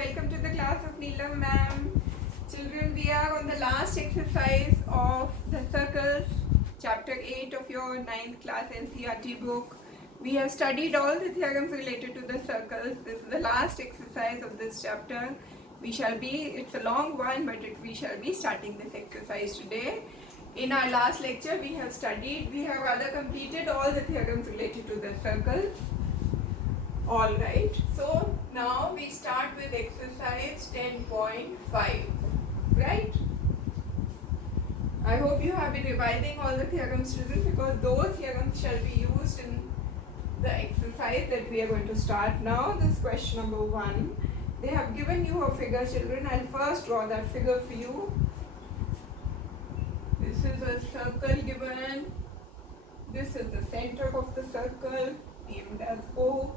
welcome to the class of Neelam ma'am. Children, we are on the last exercise of the circles, chapter 8 of your 9th class NCERT book. We have studied all the theorems related to the circles. This is the last exercise of this chapter. It's a long one, but we shall be starting this exercise today. In our last lecture, we have rather completed all the theorems related to the circles. Alright, so now we start with exercise 10.5, right? I hope you have been revising all the theorems, children, because those theorems shall be used in the exercise that we are going to start now. This is question number 1. They have given you a figure, children. I'll first draw that figure for you. This is a circle given. This is the center of the circle, named as O.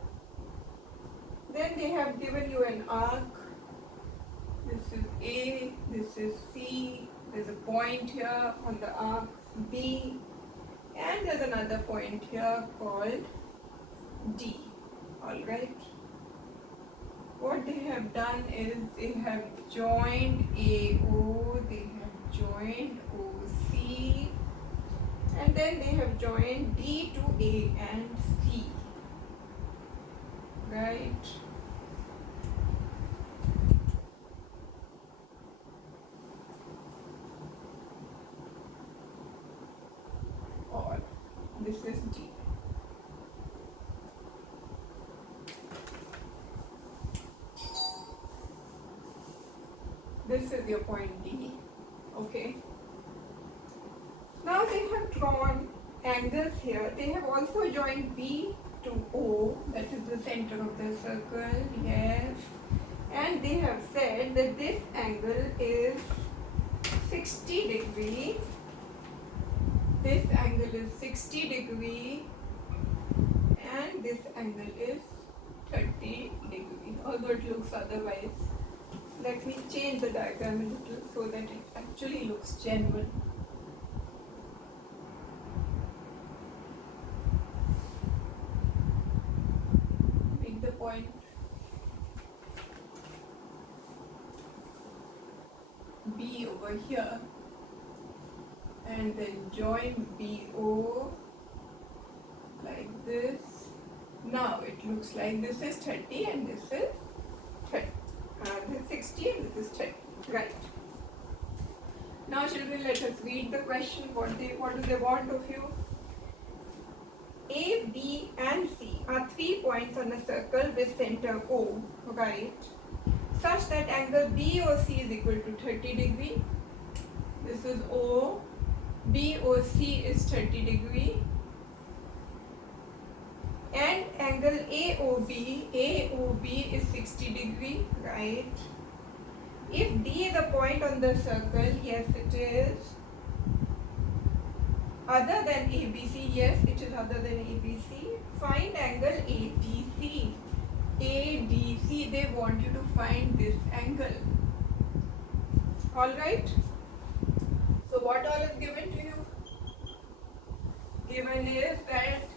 Then they have given you an arc. This is A, this is C, there's a point here on the arc B, and there's another point here called D. Alright. What they have done is they have joined AO, they have joined OC, and then they have joined D to A and C. Right. Or this is D. This is your point D. Okay. Now they have drawn angles here. They have also joined B to O, that is the center of the circle, yes. And they have said that this angle is 60 degree. This angle is 60 degree. And this angle is 30 degree, although it looks otherwise. Let me change the diagram a little so that it actually looks genuine. Point B over here and then join BO like this. Now it looks like this is 30 and this is 30. This is 60 and this is 30. Right. Now children, let us read the question. What do they want of you? A, B and C are 3 points on a circle with center O, right? Such that angle BOC is equal to 30 degree. This is O. BOC is 30 degree. And angle AOB is 60 degree, right? If D is a point on the circle, yes it is. Other than ABC, yes, it is other than ABC. Find angle ADC. ADC, they want you to find this angle. Alright? So what all is given to you? Given is that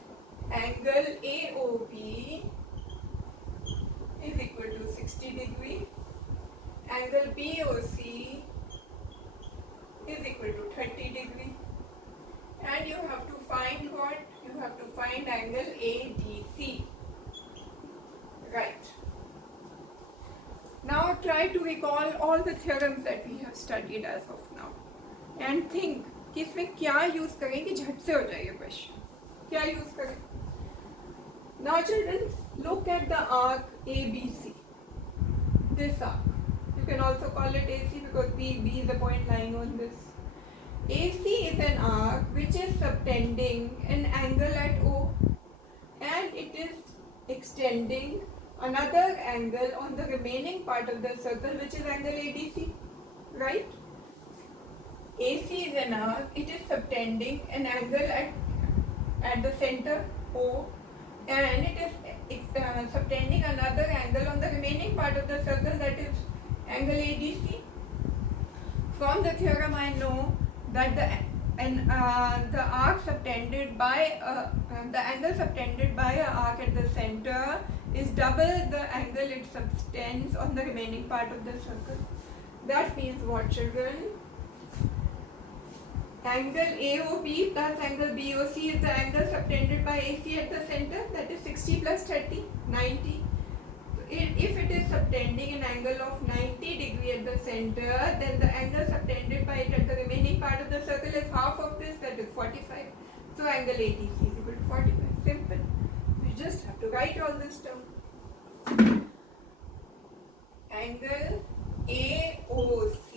angle AOB is equal to 60 degree. Angle BOC is equal to 30 degree. And you have to find what? You have to find angle ADC. Right. Now try to recall all the theorems that we have studied as of now. And think कि इसमें क्या use करें कि झट से हो जाए ये क्वेश्चन. क्या यूज करें? Now children, look at the arc ABC. This arc. You can also call it AC because B is the point lying on this. AC is an arc which is subtending an angle at O, and it is extending another angle on the remaining part of the circle, which is angle ADC, right? AC is an arc, it is subtending an angle at the center O, and it is subtending another angle on the remaining part of the circle, that is angle ADC. From the theorem I know that the arc subtended by the angle subtended by an arc at the center is double the angle it subtends on the remaining part of the circle. That means what, children? Angle AOB plus angle BOC is the angle subtended by AC at the center, that is 60 plus 30, 90. If it is subtending an angle of 90 degree at the center, then the angle subtended by it at the remaining part of the circle is half of this, that is 45. So angle ADC is equal to 45. Simple. You just have to write all this down. Angle AOC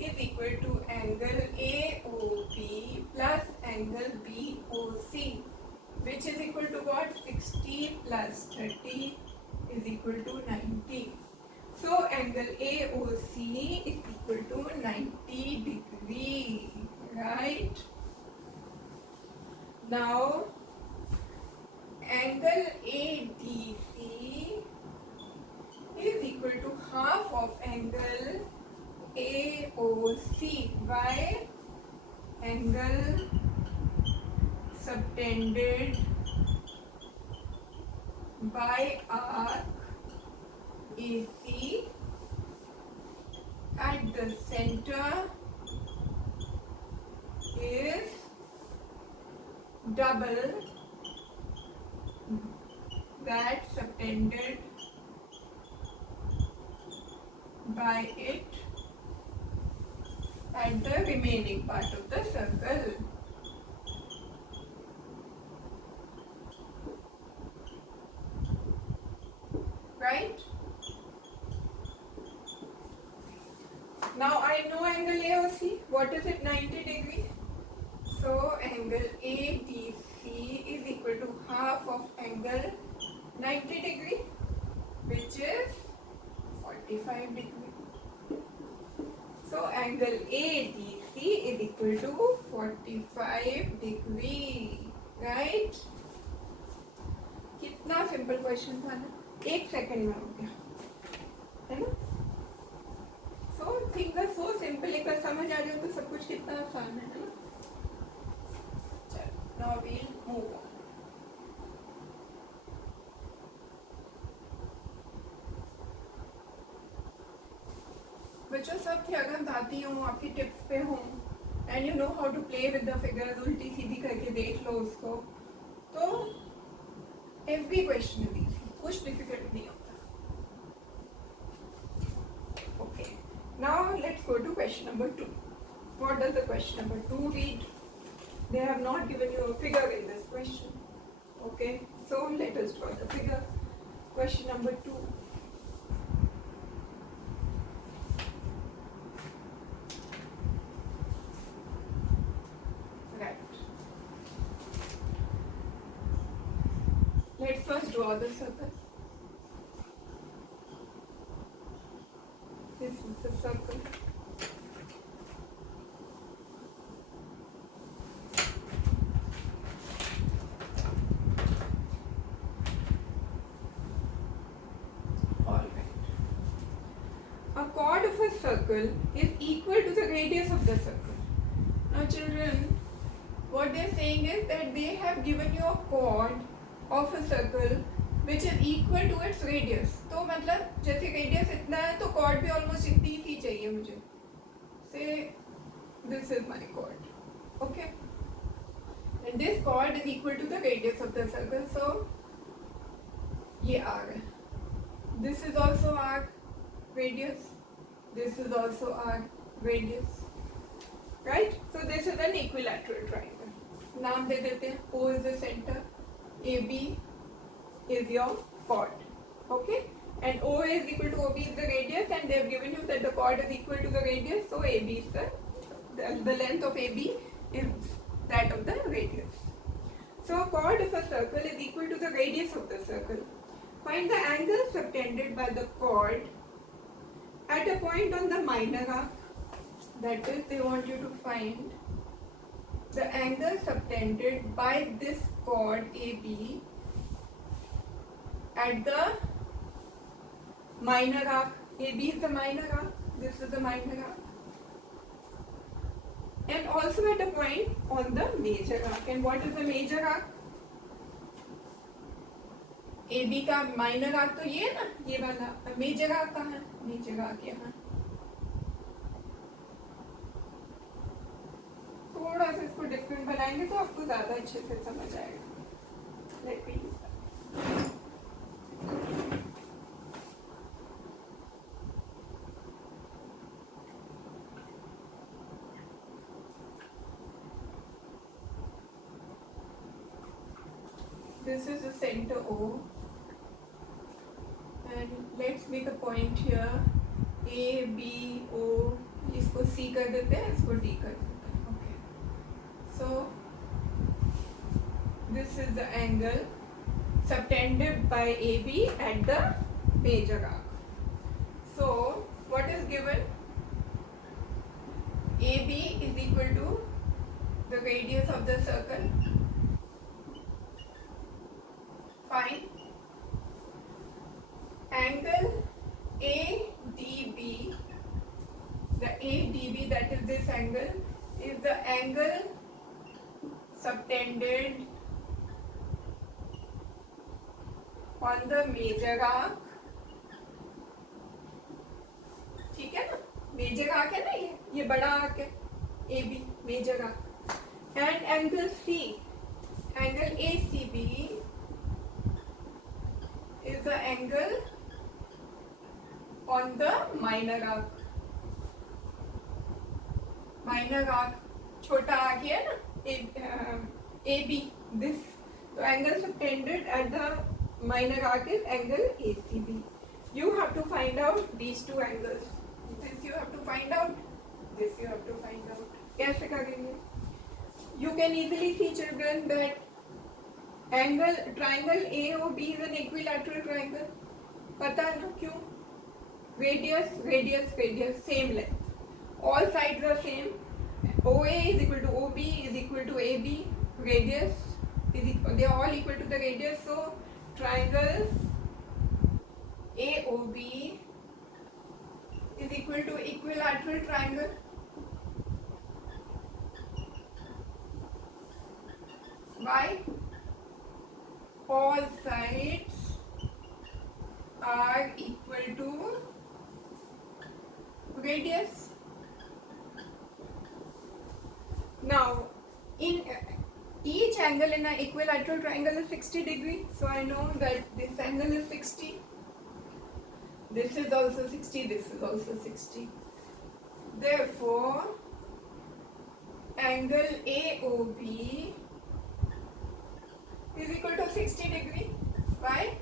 is equal to angle AOB plus angle BOC, which is equal to what? 60 plus 30 is equal to 90. So angle AOC is equal to 90 degree, right? Now angle ADC is equal to half of angle AOC. Why? Angle subtended by arc AC at the center is double that subtended by it at the remaining part of the circle. Right? Now I know angle AOC. What is it? 90 degree. So angle ADC is equal to half of angle 90 degree, which is 45 degree. So angle ADC is equal to 45 degree. Right? कितना simple question था ना, 1 second में हो गया, है ना? So things are so simple. एक बार समझ आ जाए तो सब कुछ कितना आसान है ना? चलो, now we'll move on. बच्चों सब थे, अगर बताती हूँ आपकी टिप्स पे हूँ, and you know how to play with the figures, उल्टी सीधी करके देख लो उसको, तो एवरी क्वेश्चन इज इजी, कुछ डिफिकल्ट नहीं होता. Okay, now let's go to question number 2. What does the question number 2 read? They have not given you a figure in this question. Okay, so let us draw the figure. Question number 2. Right. Let's first draw the circle. This is the circle. Circle is equal to the radius of the circle. Now children, what they are saying is that they have given you a chord of a circle which is equal to its radius. तो मतलब जैसे radius इतना है तो chord भी almost इतनी ही चाहिए मुझे. Say this is my chord, okay? And this chord is equal to the radius of the circle. So ये R है. This is also R radius. This is also our radius, right? So this is an equilateral triangle. नाम दे देते हैं. O is the center, AB is your chord, okay? And O is equal to OB is the radius, and they have given you that the chord is equal to the radius. So AB is the length of AB is that of the radius. So a chord of a circle is equal to the radius of the circle. Find the angle subtended by the chord at a point on the minor arc. That is, they want you to find the angle subtended by this chord AB at the minor arc. AB is the minor arc, this is the minor arc, and also at a point on the major arc. And what is the major arc? A B का minor arc तो ये है ना, ये वाला। Major arc कहाँ है? Major arc यहाँ। थोड़ा सा इसको डिफरेंट बनाएंगे तो आपको ज्यादा अच्छे से समझ आएगा। Let me this is the center O and let's make a point here A B O, इसको C कर देते हैं, इसको D कर देते हैं। Okay, so this is the angle subtended by AB at the major arc. So what is given? AB is equal to the radius of the circle. Find angle ADB. The ADB, that is this angle, is the angle subtended on the major arc. ठीक है ना, major arc है ना, ये बड़ा arc है A B, major arc. And angle C, angle A C B is the angle on the minor arc. Minor arc छोटा arc है ना, ए बी, दिस, तो angle subtended at the minor arc is angle A C B. You have to find out these two angles. This you have to find out. This you have to find out. कैसे करेंगे? You can easily see, children, that angle triangle AOB is an equilateral triangle. पता है ना क्यों? Radius, radius, radius, same length. All sides are same. OA is equal to OB is equal to AB. Radius is equal, they are all equal to the radius. So triangle AOB is equal to equilateral triangle. Why? All sides are equal to radius. Now, in each angle in an equilateral triangle is 60 degrees. So I know that this angle is 60. This is also 60, this is also 60. Therefore, angle AOB is equal to 60 degree. Why?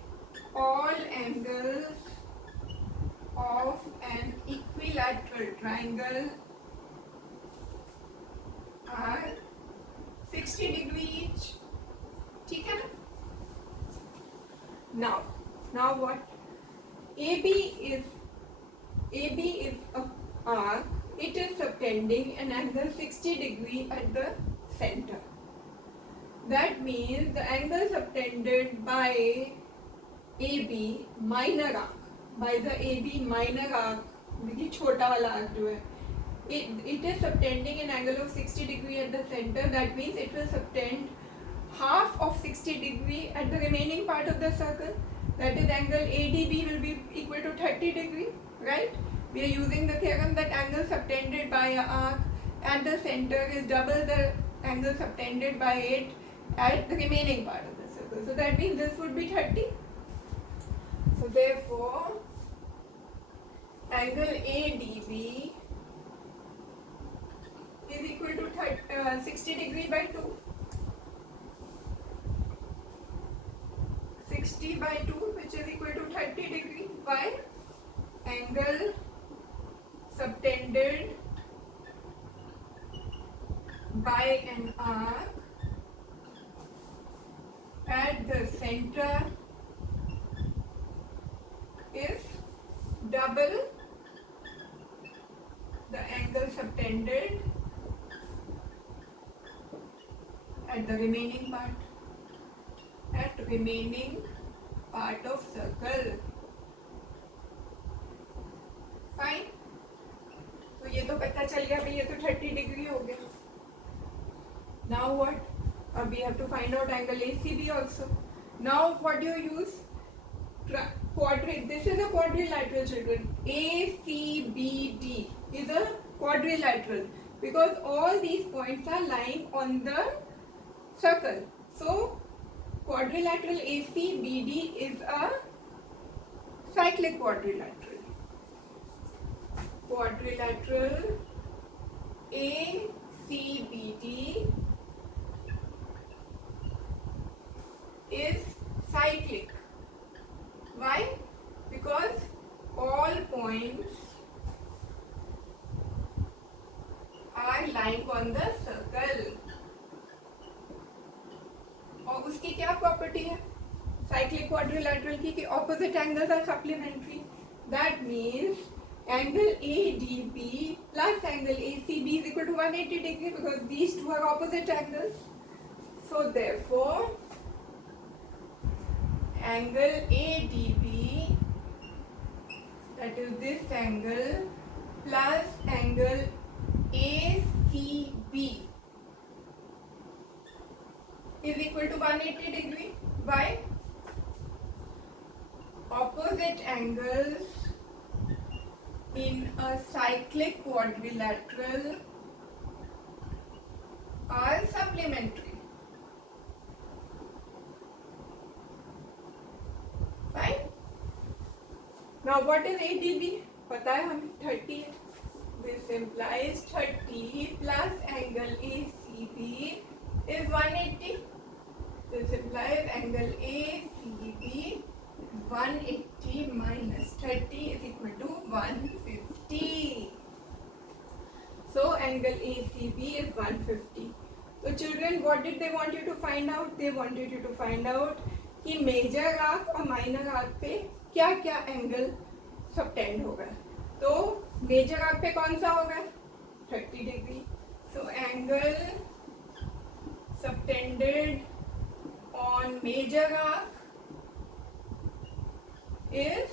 All angles of an equilateral triangle are 60 degree each. ठीक है ना? Now what? AB is a arc. It is subtending an angle 60 degree at the center. That means the angle subtended by AB minor arc, by the AB minor arc, देखिए छोटा वाला arc जो है, it is subtending an angle of 60 degree at the center. That means it will subtend half of 60 degree at the remaining part of the circle. That is, angle ADB will be equal to 30 degree, right? We are using the theorem that angle subtended by an arc at the center is double the angle subtended by it at the remaining part of the circle. So that means this would be 30. So therefore, angle ADB is equal to 60 degree by 2. 60 by 2, which is equal to 30 degree. Why? Angle subtended by an arc at the center is double the angle subtended at the remaining part. At remaining part of circle. Fine. तो ये तो पता चल गया भाई, ये तो 30 degree हो गया. Now what? We have to find out angle ACB also. Now what do you use? This is a quadrilateral, children. ACBD is a quadrilateral because all these points are lying on the circle. So quadrilateral ACBD is a cyclic quadrilateral. Quadrilateral ACBD is cyclic. Why? Because all points are lying on the circle. और उसकी क्या property है cyclic quadrilateral की कि opposite angles are supplementary. That means angle ADB plus angle ACB is equal to 180 degree because these two are opposite angles. So therefore angle ADB, that is this angle, plus angle ACB is equal to 180 degree. Why? Opposite angles in a cyclic quadrilateral are supplementary. Fine. Now what is ADB? पता है हमें 30 है. This implies 30 plus angle ACB is 180. This implies angle ACB 180 minus 30 is equal to 150. So angle ACB is 150. So children, what did they want you to find out? They wanted you to find out कि major arc और minor arc पे क्या क्या angle subtend होगा. तो major arc पे कौन सा होगा 30 degree. So angle subtended on major arc is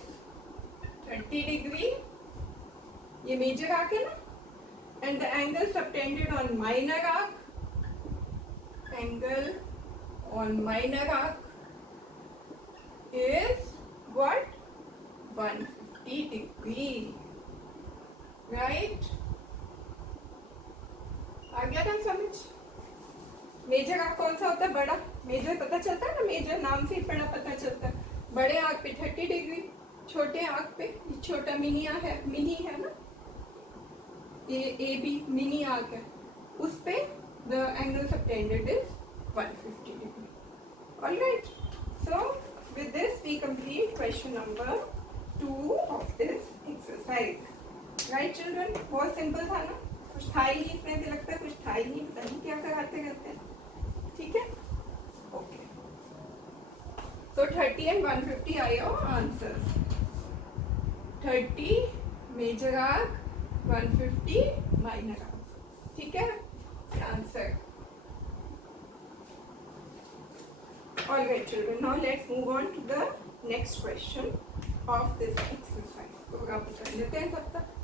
30 degree. ये मेजर आर्क है ना. And the angle subtended on minor arc, angle on minor arc is what? 150 degree. Right? आ गया ना समझ. मेजर आर्क कौन सा होता है? बड़ा. मेजर पता चलता है ना, मेजर नाम से ही बड़ा पता चलता है. बड़े आर्क पे 30 डिग्री, छोटे आर्क पे छोटा मिनी है ना, ए बी मिनी आर्क है, उस पे the angle subtended is 150 degree. Alright. So with this we complete question number 2 of this exercise. Right children. बहुत सिंपल था ना. कुछ था ही नहीं. इसमें लगता है कुछ था ही नहीं. पता नहीं क्या कराते करते हैं. ठीक है. Okay. So 30 and 150 are your answers. 30 major arc, 150 minor arc. ठीक है? Answer. All right, children. Now let's move on to the next question of this exercise. तो आप कर लेते हैं तब तक.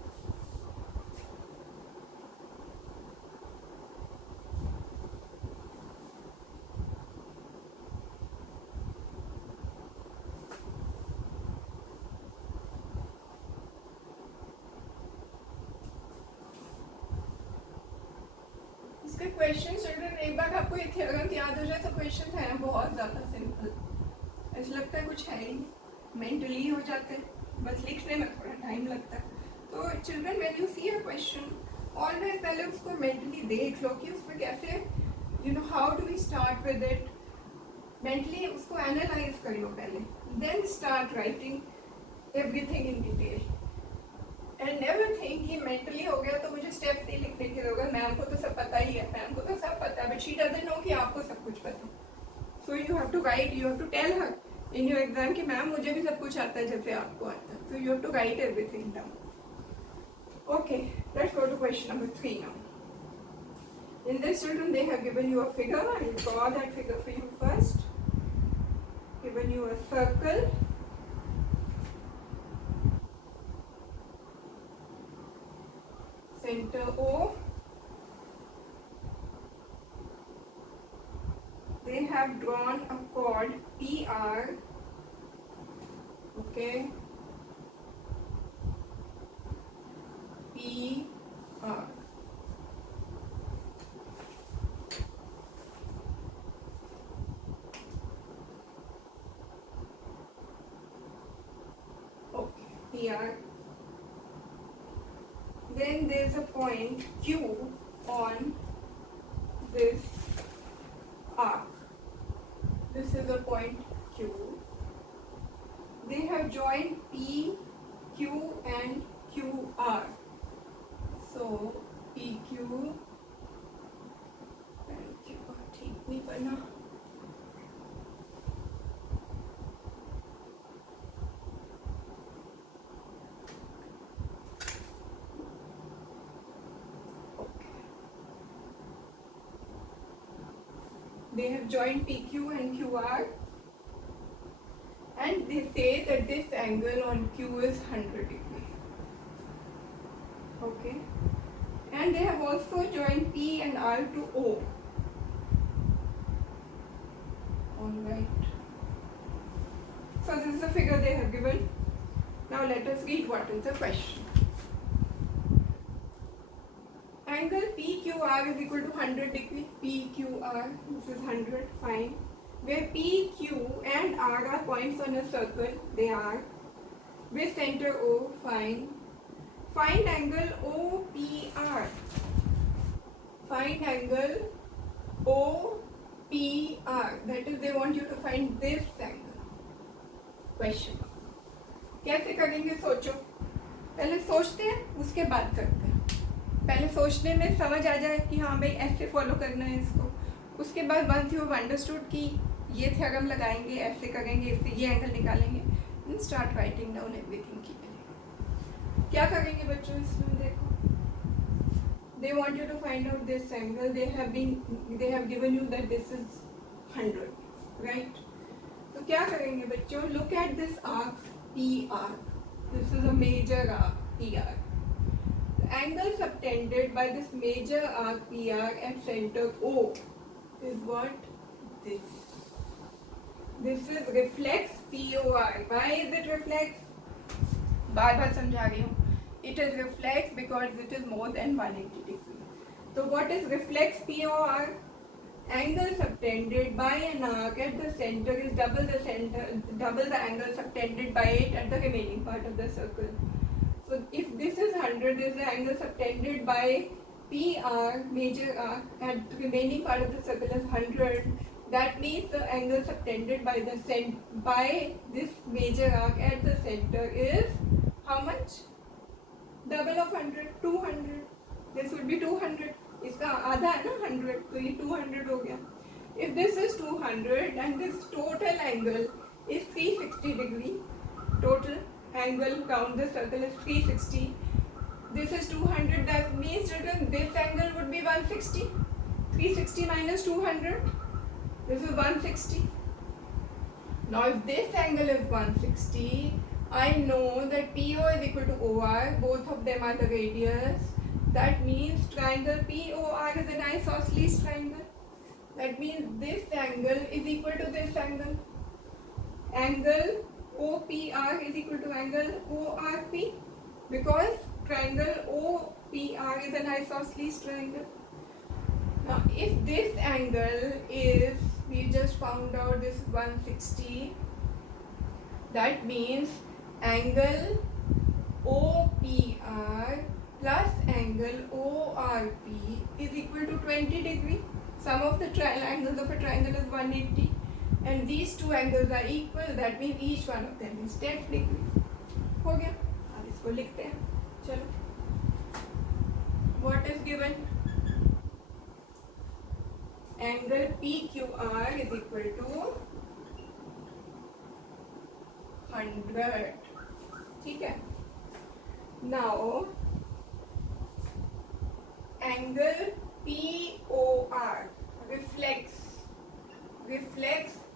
क्वेश्चन चिल्ड्रन एक बार आपको ये थ्योरम याद हो जाए तो क्वेश्चन है बहुत ज़्यादा सिंपल. ऐसा लगता है कुछ है ही नहीं. मेंटली हो जाते हैं. बस लिखने में थोड़ा टाइम लगता है. तो children when you see a question always पहले उसको मेंटली देख लो कि उसमें कैसे how do we start with it. Mentally उसको एनालाइज कर लो पहले. Then start writing everything in detail. And never think कि मेंटली हो गया तो मुझे स्टेप्स नहीं लिखने की होगा. मैम को तो सब पता ही है. मैम को तो सब पता है बट शी डजंट नो कि आपको सब कुछ पता. So you have to write. You have to tell her in your exam कि मैम मुझे भी सब कुछ आता है जैसे आपको आता है. So you have to write everything down. Okay. Let's go to question number 3 now. In this children they have given you a figure. I will draw that figure for you first. Given you a circle. Center O. They have drawn a chord PR okay, P R. Okay, P R. Then there is a point Q on this arc. This is a point Q. They have joined P, Q and QR. So PQ and QR. ठीक नहीं करना। They have joined PQ and QR, and they say that this angle on Q is 100 degree. Okay, and they have also joined P and R to O. All right. So this is the figure they have given. Now let us read what is the question. Angle PQR is equal to 100 degree. PQR, this is 100, fine. Where PQ and R are points on a circle, they are. With center O, fine. Find angle OPR. Find angle OPR. That is, they want you to find this angle. Question. कैसे करेंगे सोचो। पहले सोचते हैं, उसके बाद करते हैं। पहले सोचने में समझ आ जाए कि हाँ भाई ऐसे फॉलो करना है इसको, उसके बाद वंस यू हैव अंडरस्टूड कि ये थ्योरम लगाएंगे, ऐसे करेंगे, इससे ये एंगल निकालेंगे, then start writing down everything की वैल्यू। क्या करेंगे बच्चों इसमें देखो, they want you to find out this angle, they have given you that this is 100, right. तो क्या करेंगे बच्चों, look at this arc P arc, this is a major arc P arc. Angle subtended by this major arc PR at center O is what? This. This is reflex POR. Why is it reflex? बार बार समझा रही हूँ. It is reflex because it is more than 180 degree. So what is reflex POR? Angle subtended by an arc at the center is double the angle subtended by it at the remaining part of the circle. So if this is 100, this is the angle subtended by PR, major arc, at the remaining part of the circle is 100. That means the angle subtended by this major arc at the center is how much? Double of 100, 200. This would be 200. इसका आधा है ना 100, तो ये 200 हो गया. If this is 200 and this total angle is 360 degree, total angle round the circle is 360. This is 200. That means that this angle would be 160. 360 minus 200. This is 160. Now, if this angle is 160, I know that PO is equal to OR. Both of them are the radius. That means triangle POR is an isosceles triangle. That means this angle is equal to this angle. Angle OPR is equal to angle ORP because triangle OPR is an isosceles triangle. Now, if this angle is, we just found out this 160, that means angle OPR plus angle ORP is equal to 20 degree. Sum of the angles of a triangle is 180. And these two angles are equal, that means each one of them is 10 degree. हो गया, अब इसको लिखते हैं, चलो. What is given? Angle PQR is equal to 100. ठीक है. Now, angle POR reflects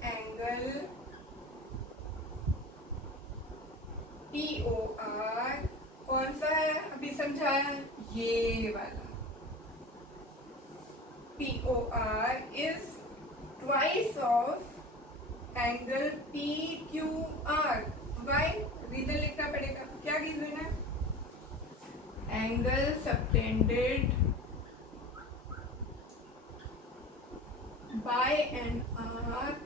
angle POR कौन सा है अभी समझाया, ये वाला. POR is twice of angle PQR. Why? क्या रीजन है? Angle subtended by an arc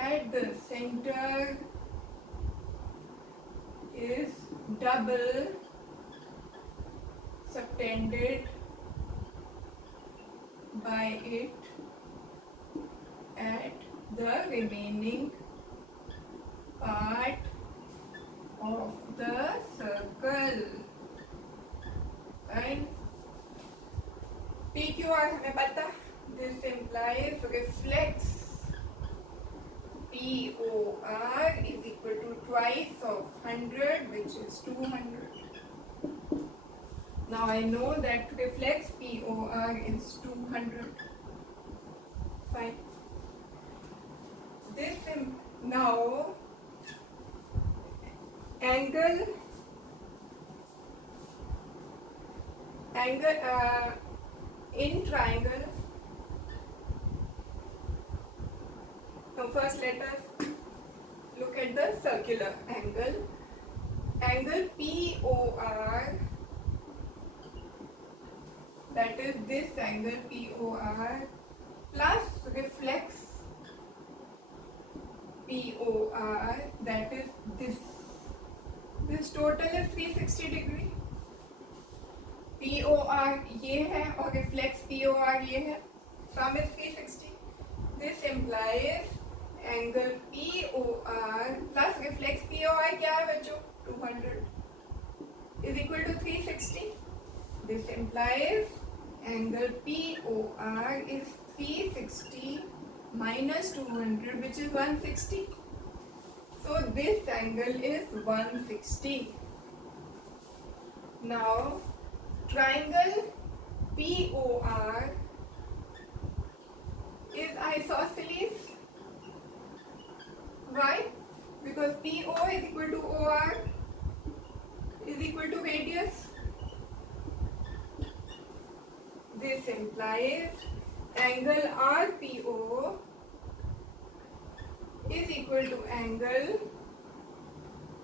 at the center is double subtended by it at the remaining part of the circle. Right? PQR हमें पता. This implies reflex POR is equal to twice of 100, which is 200. Now I know that reflex POR is 200. Fine. Now angle in triangle. So first let us look at the circular angle. Angle POR, that is this angle POR plus reflex POR, that is this. This total is 360 degree. POR ये है और reflex POR ये है. Sum is 360. This implies angle POR plus reflex POR क्या है बच्चों? 200 is equal to 360. This implies angle POR is 360 minus 200, which is 160. So this angle is 160. Now triangle POR is isosceles. Why? Because PO is equal to OR is equal to radius. This implies angle RPO is equal to angle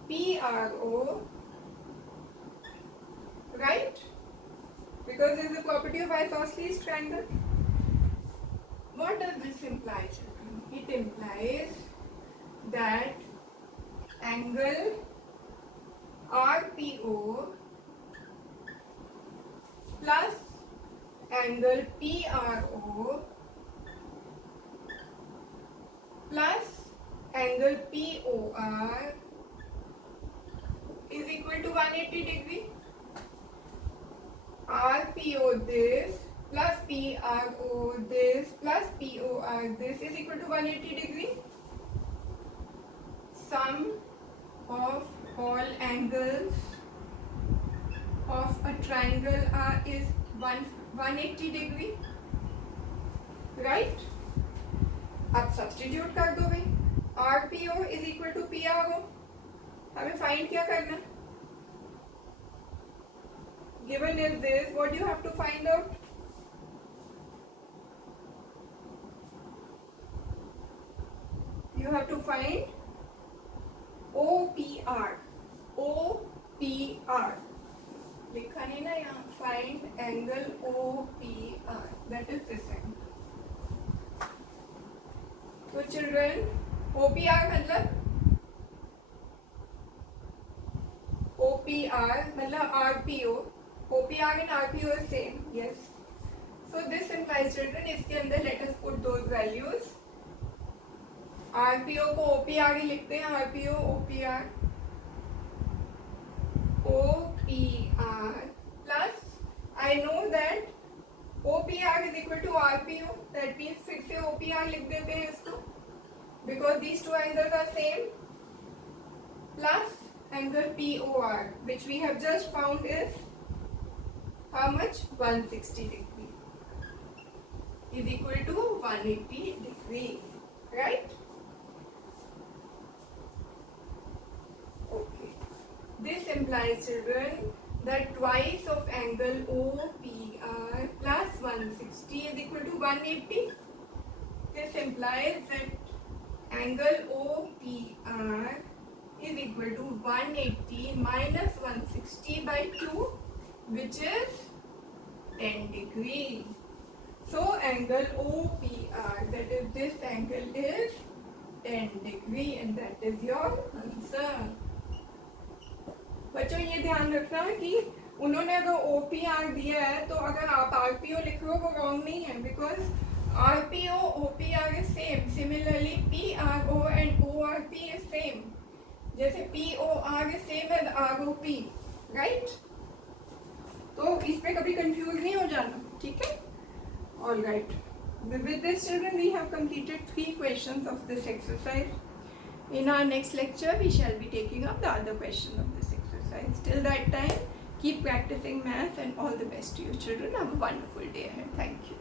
PRO, right? Because this is the property of isosceles triangle. What does this imply, children? It implies that angle RPO plus angle PRO plus angle POR is equal to 180 degree. RPO this plus PRO this plus POR this is equal to 180 degree. Sum of all angles of a triangle is 180 degree, right? अब substitute कर दो भाई. RPO is equal to PRO. हमें find क्या करना? Given is this, what do you have to find out? You have to find OPR. OPR. लिखा नहीं ना यहाँ. Find angle OPR. That is this angle. So children, OPR मतलब RPO. OPR and RPO is same. Yes. So this implies, children, इसके अंदर let us put those values. RPO को OPR ही लिखते हैं. RPO OPR plus I know that OPR is equal to RPO. That means फिर से OPR लिख देते हैं इसको, because these two angles are same, plus angle POR, which we have just found is how much? 160 degree is equal to 180 degree, right? Okay. This implies, children, that twice of angle OPR plus 160 is equal to 180. This implies that angle OPR is equal to 180 minus 160 by 2, which is 10 degree. So angle OPR, that is this angle, is 10 degree and that is your answer. बच्चों ये ध्यान रखना कि उन्होंने अगर OPR दिया है तो अगर आप RPO लिख लो वो रॉन्ग नहीं है, because RPO OPR is same. Similarly PRO and ORP is same. जैसे POR is same as ROP, right? तो इसमें कभी कंफ्यूज नहीं हो जाना, ठीक है? All right. With this, children, we have completed 3 questions of this exercise. In our next lecture, we shall be taking up the other question of this exercise. Till that time, keep practicing math and all the best to you children. Have a wonderful day ahead. Thank you.